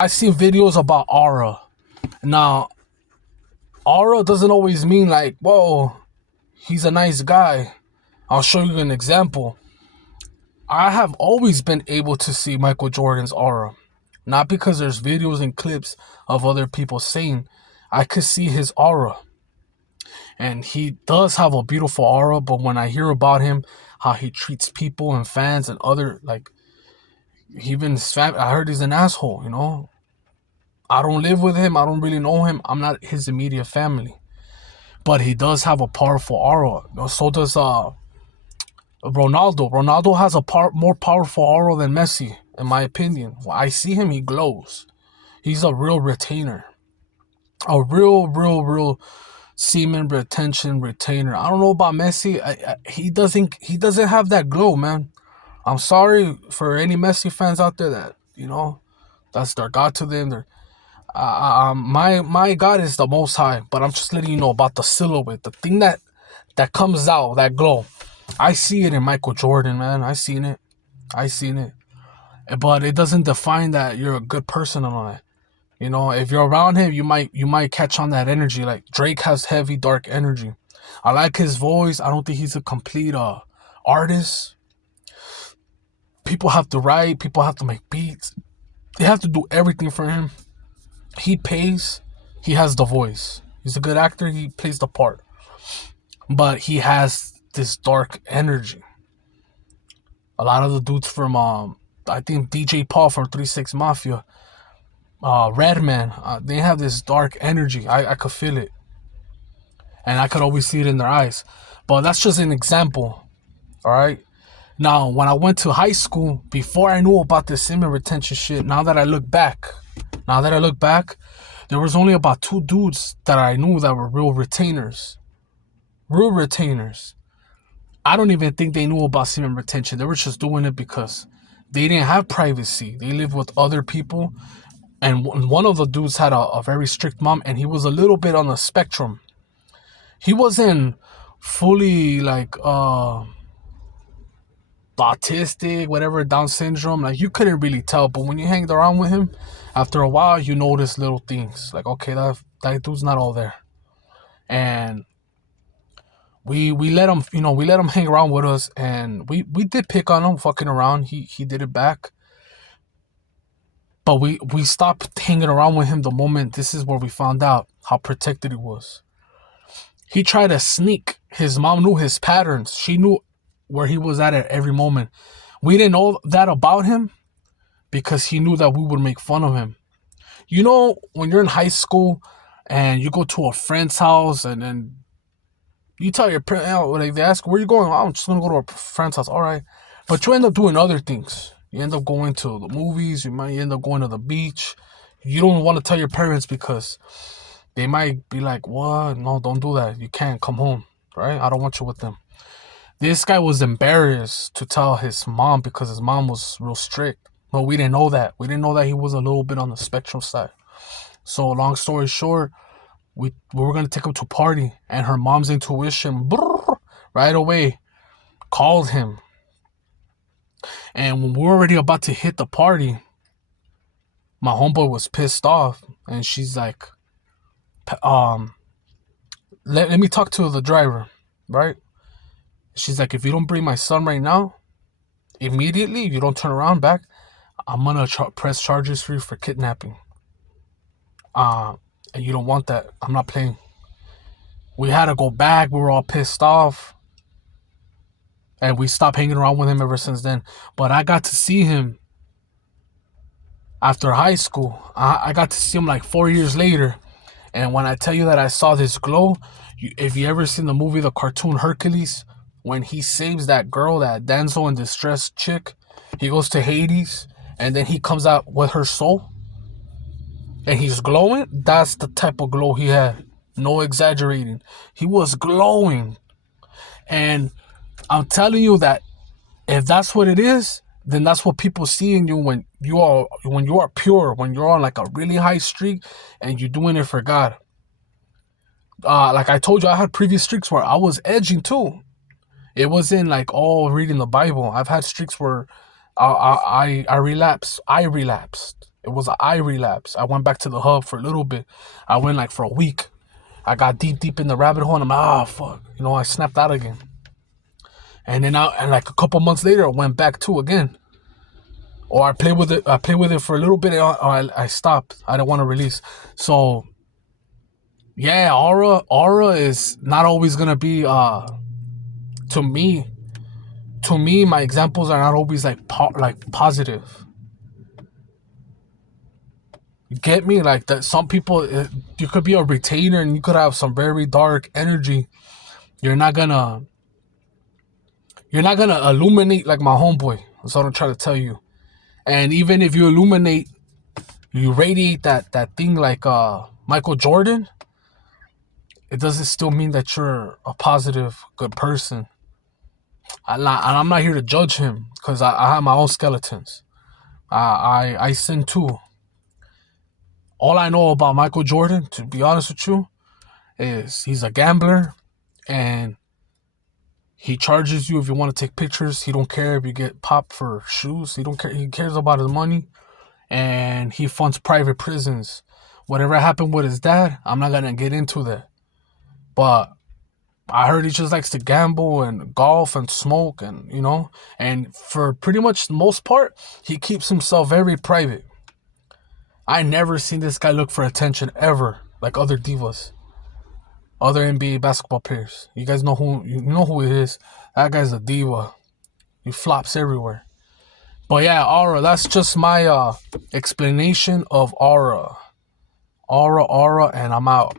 I see videos about aura. Now, aura doesn't always mean like, whoa, he's a nice guy. I'll show you an example. I have always been able to see Michael Jordan's aura. Not because there's videos and clips of other people saying. I could see his aura. And he does have a beautiful aura, but when I hear about him, how he treats people and fans and other, like, even his family, I heard he's an asshole, you know? I don't live with him. I don't really know him. I'm not his immediate family. But he does have a powerful aura. So does Ronaldo. Ronaldo has a more powerful aura than Messi, in my opinion. When I see him, he glows. He's a real retainer. A real semen retention retainer. I don't know about Messi. He doesn't have that glow, man. I'm sorry for any Messi fans out there that, that's their God to them. My God is the Most High, but I'm just letting you know about the silhouette, the thing that comes out, that glow. I see it in Michael Jordan, man. I seen it, but it doesn't define that you're a good person and all that. If you're around him, you might catch on that energy. Like Drake has heavy, dark energy. I like his voice. I don't think he's a complete artist. People have to write. People have to make beats. They have to do everything for him. He pays. He has the voice. He's a good actor. He plays the part. But he has this dark energy. A lot of the dudes from, I think DJ Paul from 3 6 Mafia, Redman, they have this dark energy. I could feel it. And I could always see it in their eyes. But that's just an example. All right? Now, when I went to high school, before I knew about this semen retention shit, now that I look back, there was only about 2 dudes that I knew that were real retainers. Real retainers. I don't even think they knew about semen retention. They were just doing it because they didn't have privacy. They lived with other people. And one of the dudes had a very strict mom, and he was a little bit on the spectrum. He wasn't fully like autistic, whatever, Down syndrome. Like, you couldn't really tell, but when you hanged around with him, after a while, you notice little things. Like, okay, that dude's not all there. And we let him, we let him hang around with us, and we did pick on him, fucking around. He did it back. But we stopped hanging around with him the moment, this is where we found out how protected he was. He tried to sneak. His mom knew his patterns. She knew where he was at every moment. We didn't know that about him because he knew that we would make fun of him. When you're in high school and you go to a friend's house and then you tell your parents, like, they ask, where are you going? I'm just going to go to a friend's house. All right. But you end up doing other things. You end up going to the movies. You might end up going to the beach. You don't want to tell your parents because they might be like, what? No, don't do that. You can't come home, right? I don't want you with them. This guy was embarrassed to tell his mom because his mom was real strict. But we didn't know that. We didn't know that he was a little bit on the spectrum side. So long story short, we were going to take him to a party. And her mom's intuition, right away, called him. And when we were already about to hit the party, my homeboy was pissed off. And she's like, let me talk to the driver, right? She's like, if you don't bring my son right now, immediately, if you don't turn around back, I'm going to press charges for you for kidnapping. And you don't want that. I'm not playing. We had to go back. We were all pissed off. And we stopped hanging around with him ever since then. But I got to see him after high school. I got to see him like 4 years later. And when I tell you that I saw this glow, if you ever seen the movie, the cartoon Hercules, when he saves that girl, that damsel in distress chick, he goes to Hades, and then he comes out with her soul, and he's glowing. That's the type of glow he had. No exaggerating. He was glowing. And I'm telling you that if that's what it is, then that's what people see in you when you are pure, when you're on like a really high streak and you're doing it for God. Like I told you, I had previous streaks where I was edging too. It wasn't like all reading the Bible. I've had streaks where I relapsed. It was an eye relapse. I went back to the hub for a little bit. I went like for a week. I got deep in the rabbit hole, and I'm like, fuck. I snapped out again. And then and like a couple months later, I went back to again. Or I played with it. I played with it for a little bit. I stopped. I didn't want to release. So yeah, aura is not always gonna be to me. To me, my examples are not always like positive. You get me? Like that. Some people, you could be a retainer and you could have some very dark energy. You're not gonna illuminate like my homeboy. That's what I'm trying to tell you. And even if you illuminate, you radiate that thing like Michael Jordan, it doesn't still mean that you're a positive, good person. I'm not here to judge him because I have my own skeletons. I sin too. All I know about Michael Jordan, to be honest with you, is he's a gambler and he charges you if you want to take pictures. He don't care if you get popped for shoes. He don't care. He cares about his money, and he funds private prisons. Whatever happened with his dad, I'm not gonna get into that. But I heard he just likes to gamble and golf and smoke and for pretty much the most part, he keeps himself very private. I never seen this guy look for attention ever, like other divas, other NBA basketball players. You guys know who he is. That guy's a diva. He flops everywhere. But yeah, aura. That's just my explanation of aura, and I'm out.